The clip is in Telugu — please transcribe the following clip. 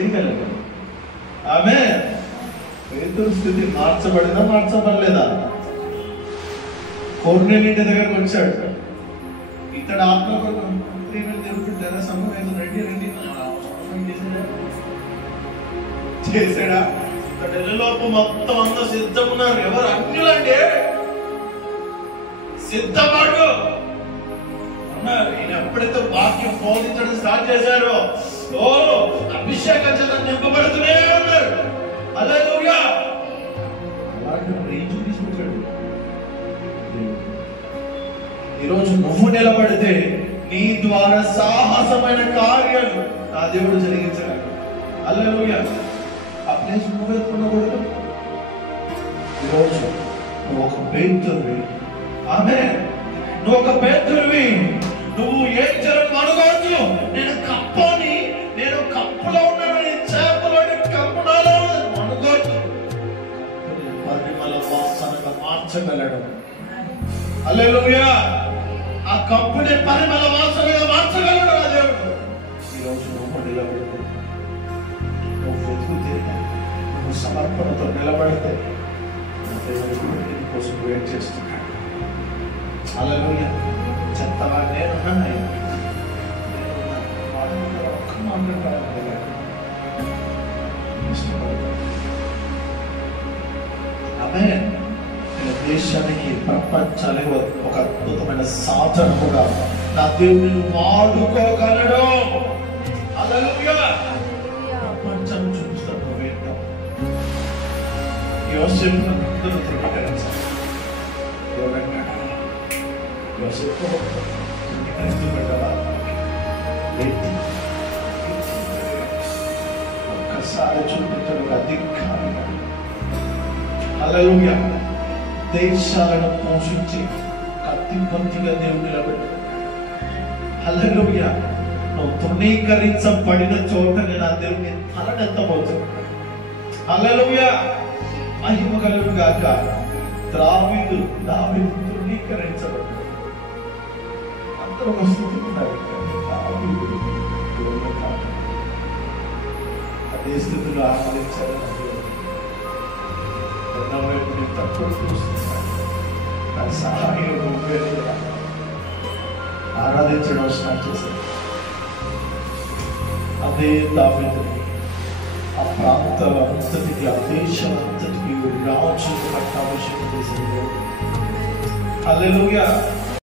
చేయగలడు. ఆమేన్. పేతురు స్థితి మార్చబడలేదా? కొర్నేలియుని దగ్గరకు వచ్చాడు. ఇతడు ఆత్మకు దేవుడు సమయం రండి చేశాడా? లోపు మొత్తం అంతా సిద్ధం ఉన్నారు. ఎవరు? అన్యులండి. సిద్ధపడు అన్నారు. ఈయన ఎప్పుడైతే వాక్యం బోధించడం స్టార్ట్ చేశారో అభిషేకం చేత నింపబడుతూనే ఉన్నారు. హల్లెలూయా. అలాంటి రేంజ్ తీసుకొచ్చాడు. ఈరోజు నువ్వు నిలబడితే నీ ద్వారా సాహసమైన కార్యాలు నా దేవుడు జరిగించగలడు. హల్లెలూయా. ఆ ప్లేస్ నువ్వు ఎత్తుకున్నకూడదు. ఈరోజు నువ్వు ఒక పేతురువి. ఆమేన్. నువ్వు ఒక పేతురువి. నువ్వు ఏం జరగదు అనుకోవచ్చు. నేను కప్పని, నేను కప్పులో ఉన్నానని, చేపలోని కప్పుడాలో అనుకోవచ్చు. పరిమళ వాసనగా మార్చగలడు. హల్లెలూయా. ఆ కప్పుని పరిమళ వాసనగా మార్చగలడు ఆ దేవుడు. ఈరోజు నువ్వు నిలబడితే, నువ్వు వెతుకుతే, నువ్వు సమర్పణతో నిలబడితే దేవుడు నీ కోసం వెయిట్ చేస్తున్నాడు. హల్లెలూయా. చెత్తగా నేనున్నాను. ఒక్క మాట్లాడాలి. ఆమేన్. దేశానికి, ప్రపంచానికి ఒక అద్భుతమైన సాధనముగా నా దేవుడిని వాడుకోగలడు. హల్లెలూయా. ప్రపంచం చూపిస్తాడు. వేంటో యోసేపు అందరూ ధృవీకరించారు. యోసేపు ధృవీకరించబడ్డావా? ఒక్కసారి చూపించడం అధికారంగా. హల్లెలూయా. దేశాలను పోషించి కత్తిపత్తిగా దేవుడు నిలబెట్టాడు. హల్లెలూయా. నువ్వు తృణీకరించబడిన చోట నేను ఆ దేవుని తలనెత్తబోతున్నా. హల్లెలూయా. మహిమ కలుగును గాక. దావీదు తృణీకరించబడ్డాడు. అందరూ ఒక స్థితి ఉన్నారు. అదే స్థితిలో ఆహ్వానించారు. తక్కువ చూస్తున్నాడు. దాని సహాయం ఆరాధించడం స్టార్ట్ చేశాడు. అదే దావీదుని ఆ ప్రాంతాల అంతటికి, ఆ దేశం అంతటికి రాజు పట్టాభిషేకం చేశాడు. హల్లెలూయా.